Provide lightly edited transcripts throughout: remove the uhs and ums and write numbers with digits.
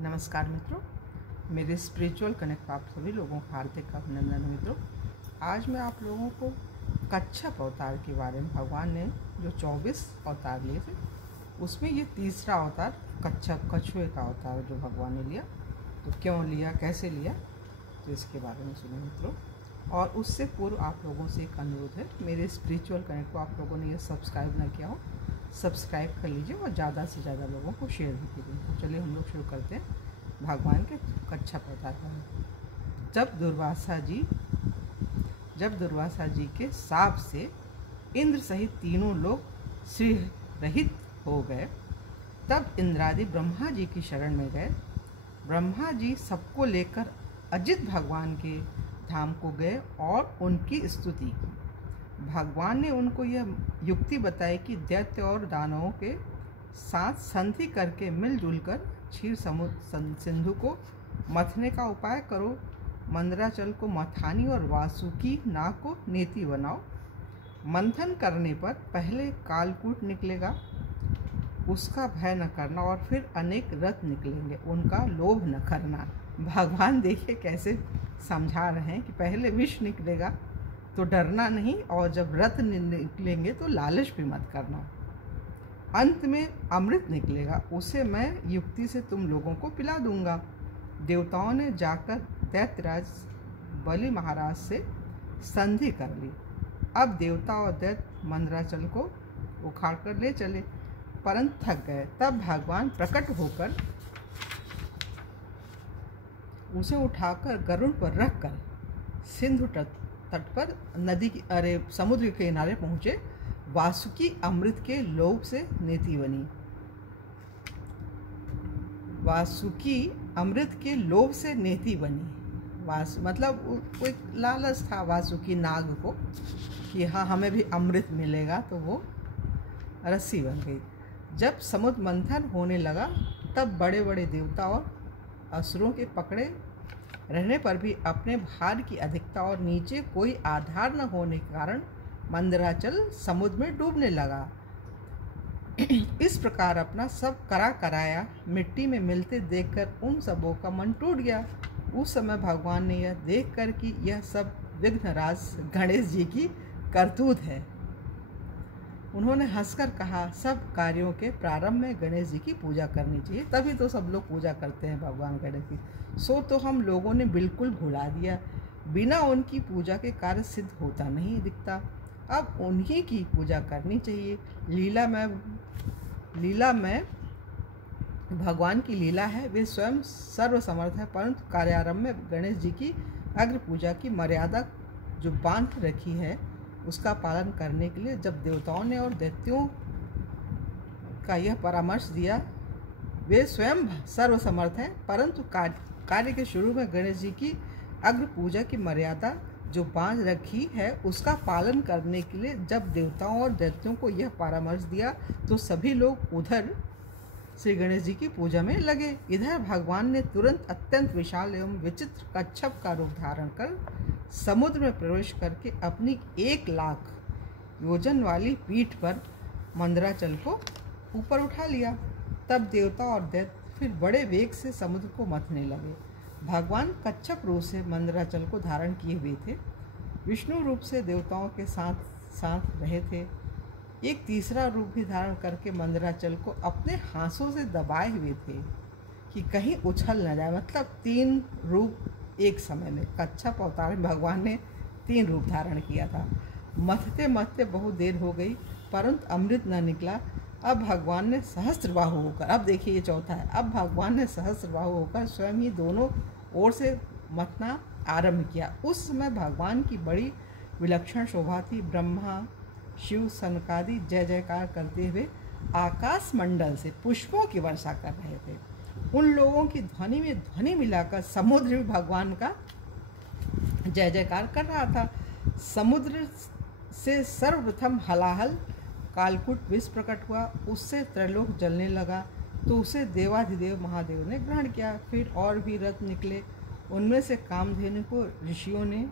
नमस्कार मित्रों, मेरे स्पिरिचुअल कनेक्ट पर आप सभी लोगों का हार्दिक अभिनंदन। मित्रों, आज मैं आप लोगों को कच्छप अवतार के बारे में, भगवान ने जो 24 अवतार लिए थे उसमें ये तीसरा अवतार कच्छप, कछुए का अवतार जो भगवान ने लिया। तो क्यों लिया, कैसे लिया, तो इसके बारे में सुने मित्रों। और उससे पूर्व आप लोगों से एक अनुरोध है, मेरे स्पिरिचुअल कनेक्ट को आप लोगों ने ये सब्सक्राइब ना किया हो, सब्सक्राइब कर लीजिए और ज़्यादा से ज़्यादा लोगों को शेयर भी कीजिए। तो चलिए हम लोग शुरू करते हैं भगवान के कच्छप अवतार पर। जब दुर्वासा जी के शाप से इंद्र सहित तीनों लोग श्री रहित हो गए, तब इंद्रादि ब्रह्मा जी की शरण में गए। ब्रह्मा जी सबको लेकर अजित भगवान के धाम को गए और उनकी स्तुति की। भगवान ने उनको यह युक्ति बताई कि दैत्य और दानवों के साथ संधि करके मिलजुल कर क्षीर समुद्र सिंधु को मथने का उपाय करो। मंदराचल को मथानी और वासुकी नाग को नेति बनाओ। मंथन करने पर पहले कालकूट निकलेगा, उसका भय न करना, और फिर अनेक रथ निकलेंगे, उनका लोभ न करना। भगवान देखिए कैसे समझा रहे हैं कि पहले विष निकलेगा तो डरना नहीं, और जब रथ निकलेंगे तो लालच भी मत करना। अंत में अमृत निकलेगा, उसे मैं युक्ति से तुम लोगों को पिला दूंगा। देवताओं ने जाकर दैत्यराज बलि महाराज से संधि कर ली। अब देवता और दैत्य मंदराचल को उखाड़ कर ले चले, परंतु थक गए। तब भगवान प्रकट होकर उसे उठाकर गरुड़ पर रखकर सिंधु तट पर समुद्र के किनारे पहुँचे। वासुकी अमृत के लोभ से नेति बनी। वासुकी अमृत के लोभ से नेति बनी। मतलब वो एक लालच था वासुकी नाग को कि हाँ हमें भी अमृत मिलेगा, तो वो रस्सी बन गई। जब समुद्र मंथन होने लगा, तब बड़े बड़े देवता और असुरों के पकड़े रहने पर भी अपने भार की अधिकता और नीचे कोई आधार न होने के कारण मंदराचल समुद्र में डूबने लगा। इस प्रकार अपना सब कराया मिट्टी में मिलते देखकर उन सबों का मन टूट गया। उस समय भगवान ने यह देखकर कि यह सब विघ्नराज गणेश जी की करतूत है, उन्होंने हंसकर कहा, सब कार्यों के प्रारंभ में गणेश जी की पूजा करनी चाहिए, तभी तो सब लोग पूजा करते हैं भगवान गणेश की। सो तो हम लोगों ने बिल्कुल भुला दिया। बिना उनकी पूजा के कार्य सिद्ध होता नहीं दिखता। अब उन्हीं की पूजा करनी चाहिए। लीला में भगवान की लीला है, वे स्वयं सर्वसमर्थ है, परंतु कार्यारंभ में गणेश जी की अग्र पूजा की मर्यादा जो बांध रखी है उसका पालन करने के लिए जब देवताओं ने और दैत्यों का यह परामर्श दिया, वे स्वयं सर्वसमर्थ हैं, परंतु कार्य के शुरू में गणेश जी की अग्र पूजा की मर्यादा जो बांध रखी है उसका पालन करने के लिए जब देवताओं और दैत्यों को यह परामर्श दिया, तो सभी लोग उधर श्री गणेश जी की पूजा में लगे। इधर भगवान ने तुरंत अत्यंत विशाल एवं विचित्र कच्छप का रूप धारण कर समुद्र में प्रवेश करके अपनी 1 लाख योजन वाली पीठ पर मंदराचल को ऊपर उठा लिया। तब देवता और दैत्य फिर बड़े वेग से समुद्र को मथने लगे। भगवान कच्छप रूप से मंदराचल को धारण किए हुए थे, विष्णु रूप से देवताओं के साथ साथ रहे थे। एक तीसरा रूप भी धारण करके मंदराचल को अपने हाथों से दबाए हुए थे कि कहीं उछल न जाए। मतलब 3 रूप एक समय में। कच्छप अवतार में भगवान ने 3 रूप धारण किया था। मथते मथते बहुत देर हो गई, परंतु अमृत न निकला। अब भगवान ने सहस्त्रबाहु होकर, अब देखिए ये चौथा है, अब भगवान ने सहस्त्रबाहु होकर स्वयं ही दोनों ओर से मथना आरंभ किया। उस समय भगवान की बड़ी विलक्षण शोभा थी। ब्रह्मा शिव सनकादि जय जयकार करते हुए आकाश मंडल से पुष्पों की वर्षा कर रहे थे। उन लोगों की ध्वनि में ध्वनि मिलाकर समुद्र भी भगवान का जय जयकार कर रहा था। समुद्र से सर्वप्रथम हलाहल कालकूट विष प्रकट हुआ, उससे त्रैलोक जलने लगा, तो उसे देवाधिदेव महादेव ने ग्रहण किया। फिर और भी रथ निकले, उनमें से कामधेनु को ऋषियों ने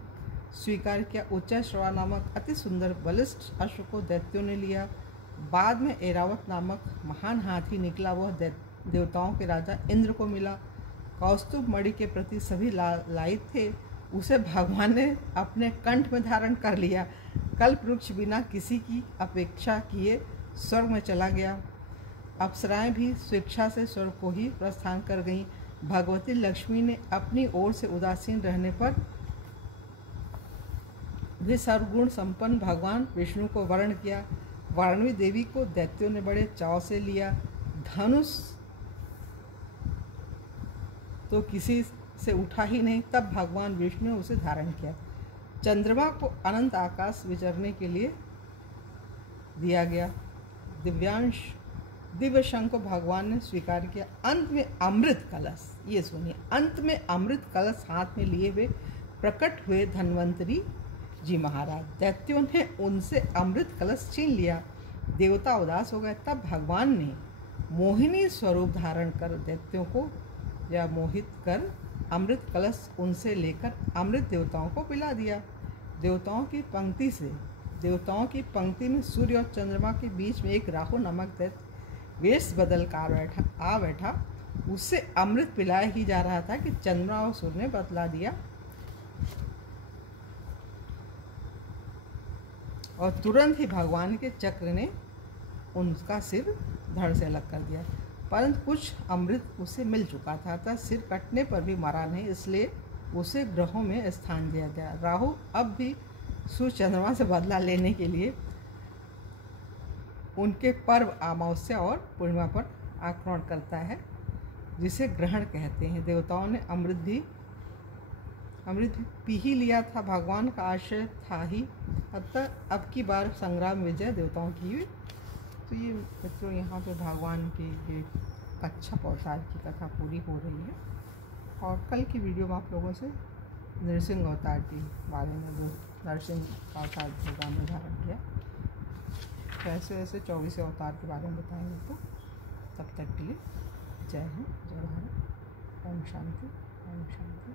स्वीकार किया। उच्चैश्रवा नामक अति सुंदर बलिष्ठ अश्व को दैत्यों ने लिया। बाद में ऐरावत नामक महान हाथी निकला, वह देवताओं के राजा इंद्र को मिला। कौस्तुभ मणि के प्रति सभी लालायित थे, उसे भगवान ने अपने कंठ में धारण कर लिया। कल्प वृक्ष बिना किसी की अपेक्षा किए स्वर्ग में चला गया। अप्सराएं भी स्वेच्छा से स्वर्ग को ही प्रस्थान कर गईं। भगवती लक्ष्मी ने अपनी ओर से उदासीन रहने पर भी सर्वगुण संपन्न भगवान विष्णु को वर्ण किया। वाराणवी देवी को दैत्यों ने बड़े चाव से लिया। धनुष तो किसी से उठा ही नहीं, तब भगवान विष्णु ने उसे धारण किया। चंद्रमा को अनंत आकाश विचरने के लिए दिया गया। दिव्य शंख को भगवान ने स्वीकार किया। अंत में अमृत कलश, ये सुनिए, अंत में अमृत कलश हाथ में लिए हुए प्रकट हुए धन्वंतरी जी महाराज। दैत्यों ने उनसे अमृत कलश छीन लिया। देवता उदास हो गए। तब भगवान ने मोहिनी स्वरूप धारण कर दैत्यों को या मोहित कर अमृत कलश उनसे लेकर अमृत देवताओं को पिला दिया। देवताओं की पंक्ति में सूर्य और चंद्रमा के बीच में एक राहु नामक दैत्य वेश बदल कर बैठा। उससे अमृत पिलाया ही जा रहा था कि चंद्रमा और सूर्य ने बतला दिया और तुरंत ही भगवान के चक्र ने उनका सिर धड़ से अलग कर दिया। परंतु कुछ अमृत उसे मिल चुका था, अतः सिर कटने पर भी मरा नहीं, इसलिए उसे ग्रहों में स्थान दिया गया। राहु अब भी सूर्य चंद्रमा से बदला लेने के लिए उनके पर्व अमावस्या और पूर्णिमा पर आक्रमण करता है, जिसे ग्रहण कहते हैं। देवताओं ने अमृत भी पी ही लिया था, भगवान का आश्रय था ही, अतः अब की बार संग्राम विजय देवताओं की हुई। तो ये मित्रों यहाँ पे भगवान के ये कच्छप अवतार की कथा पूरी हो रही है। और कल की वीडियो में आप लोगों से नरसिंह अवतार के बारे में, जो नरसिंह अवतार भगवान ने धारण किया, ऐसे 24 अवतार के बारे में बताएंगे। तो तब तक के लिए जय हिंद, जय भारत, ओम शांति, ओम शांति।